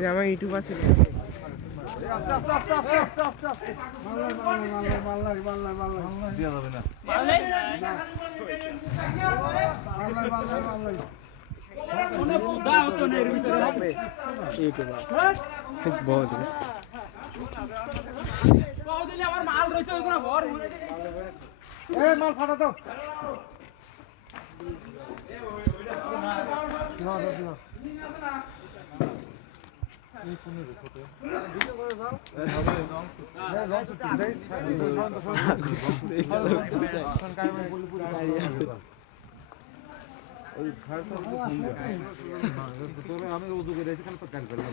যে আমার ইউটিউব আছে। মাল ফাটা দাও আমি উজু করে এখানে তো কাল করলাম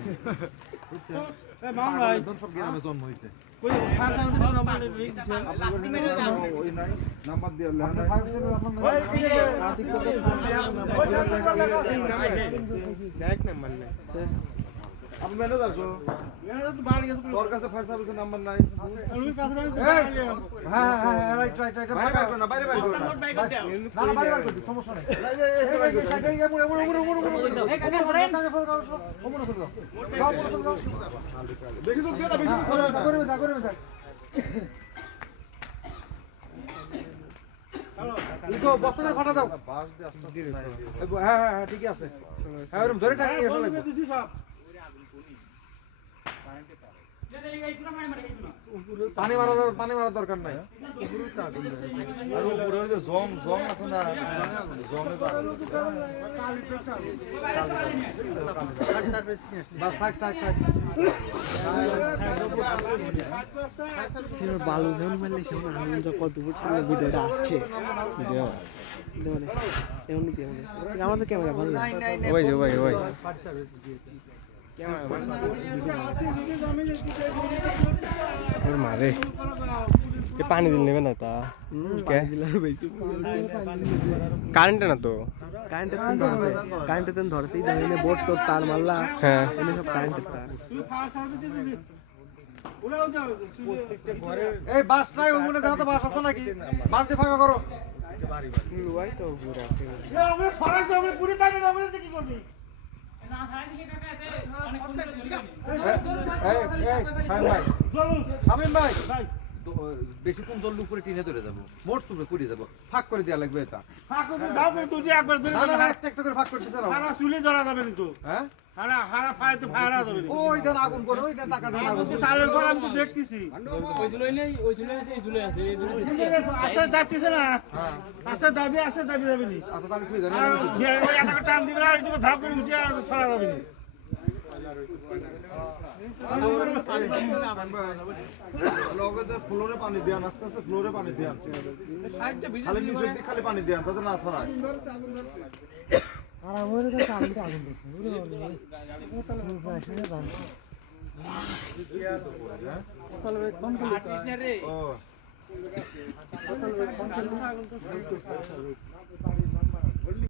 সব গ্রামে জন্ম হয়েছে ওই নাই নাম্বার দিয়ে এক নাম্বার নাই আপনি ম্যানেজার তো তোর কাছে ফায়ার সার্ভিসের নাম্বার নাই হ্যাঁ হ্যাঁ হ্যাঁ রাইট রাইট রাইট বাইরে বাইরে না বাইরে বাইরে না না বাইরে বাইরে করবি সমস্যা নাই দেখি তো কে না বেশি করে না করে না হ্যাঁ হ্যাঁ হ্যাঁ ঠিকই আছে হ্যাঁ ওরকম ধরে টাকা নিয়ে লাগবে পানি মারা দর- পানি মারার দরকার নাই। আর উপরে ওই যে জং জং আছে না জমে থাক থাক থাক বালু যখন মারলে সেমন আনন্দ কত পড়ছিল ভিডিওটা আছে। ভিডিও দেখুন এমনি তেমনি আমার তো ক্যামেরা ভালো লাগে ওই ওই ওই। ওর মারে। এ পানি দিল নেবে না তা। কে? কারেন্ট না তো? কারেন্টের তেন ধরতে। কারেন্টের তেন ধরতেই দেয় এনে বোর্ড তোর তার মারলা হ্যাঁ। এনে সব কারেন্টের তার এই বাসটাই ওই দাও তো বাস আছে নাকি? বাস দিয়ে ফাঁকা করো। লুয়াই তো তো, বেশি কোন জল উপরে টিনে ধরে যাব? মোট সুপরে পড়ে যাব। ফাঁক করে দেওয়া লাগবে এটা। না না না, একটা একটা করে ফাঁক করতে চালাও হ্যাঁ? ওই দেন আগুন করে ওই দেন টাকা দেন আগুন করে। হ্যাঁ। আচ্ছা তাহলে ঠিক আছে লগে তো ফ্লোরে পানি দেন আস্তে আস্তে ফ্লোরে পানি দেন খালি নিচের দিকে খালি পানি দেন তাতে না ছড়ায়। ও।